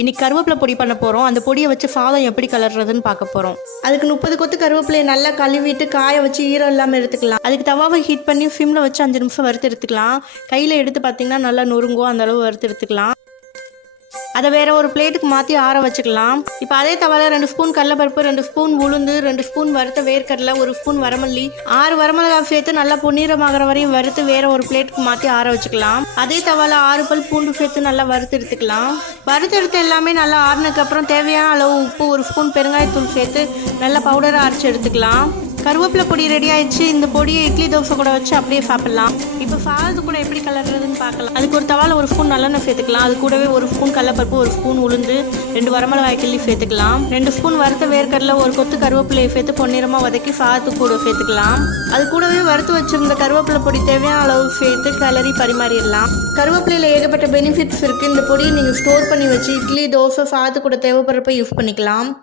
இன்னைக்கு கருவேப்பிலை பொடி பண்ண போகிறோம். அந்த பொடியை வச்சு சாதம் எப்படி கலர்றதுன்னு பார்க்க போகிறோம். அதுக்கு 30 கொத்து கருவேப்பிலையை நல்லா கழுவிட்டு காய வச்சு ஈரம் இல்லாமல் எடுத்துக்கலாம். அதுக்கு தவாவை ஹீட் பண்ணி ஃபிம்மில் வச்சு 5 நிமிஷம் வறுத்து எடுத்துக்கலாம். கையில் எடுத்து பார்த்தீங்கன்னா நல்லா நொறுங்கும், அந்த அளவு வறுத்து எடுத்துக்கலாம். அதை வேற ஒரு பிளேட்டுக்கு மாற்றி ஆற வச்சுக்கலாம். இப்போ அதே தவால 2 ஸ்பூன் கடலைப்பருப்பு, 2 ஸ்பூன் உளுந்து, 2 ஸ்பூன் வறுத்த வேர்க்கடலை, 1 ஸ்பூன் வரமல்லி, 6 வரமிளகாய் சேர்த்து நல்லா பொன்னிறமாகற வரையும் வறுத்து வேற ஒரு பிளேட்டுக்கு மாற்றி ஆற வச்சுக்கலாம். அதே தவால 6 பல் பூண்டு சேர்த்து நல்லா வறுத்து எடுத்துக்கலாம். வறுத்து எடுத்து எல்லாமே நல்லா ஆறினதுக்கு அப்புறம் தேவையான அளவு உப்பு, 1 ஸ்பூன் பெருங்காயத்தூள் சேர்த்து நல்லா பவுடரை அரைச்சி எடுத்துக்கலாம். கருவேப்பிலை பொடி ரெடி ஆயிடுச்சு. இந்த பொடியை இட்லி தோசை கூட வச்சு அப்படியே சாப்பிடலாம். இப்போ சாதத்து கூட எப்படி கலர்றதுன்னு பார்க்கலாம். அதுக்கு ஒரு தவால 1 ஸ்பூன் நல்லெண்ணெய் சேர்த்துக்கலாம். அது கூடவே 1 ஸ்பூன் கடலைப்பருப்பு, 1 ஸ்பூன் உளுந்து, 2 வரமிளகாய் கிள்ளி சேர்த்துக்கலாம். 2 ஸ்பூன் வறுத்த வேர்க்கடலை, 1 கொத்து கருவேப்பிலையை சேர்த்து பொன்னிறமாக வதக்கி சாதத்து கூட சேர்த்துக்கலாம். அது கூடவே வறுத்து வச்சிருந்த கருவேப்பிலை பொடி தேவையான அளவு சேர்த்து கிளறி பரிமாறிடலாம். கருவேப்பிலையில் ஏகப்பட்ட பெனிஃபிட்ஸ் இருக்குது. இந்த பொடியை நீங்கள் ஸ்டோர் பண்ணி வச்சு இட்லி, தோசை, சாதத்து கூட தேவைப்படுறப்ப யூஸ் பண்ணிக்கலாம்.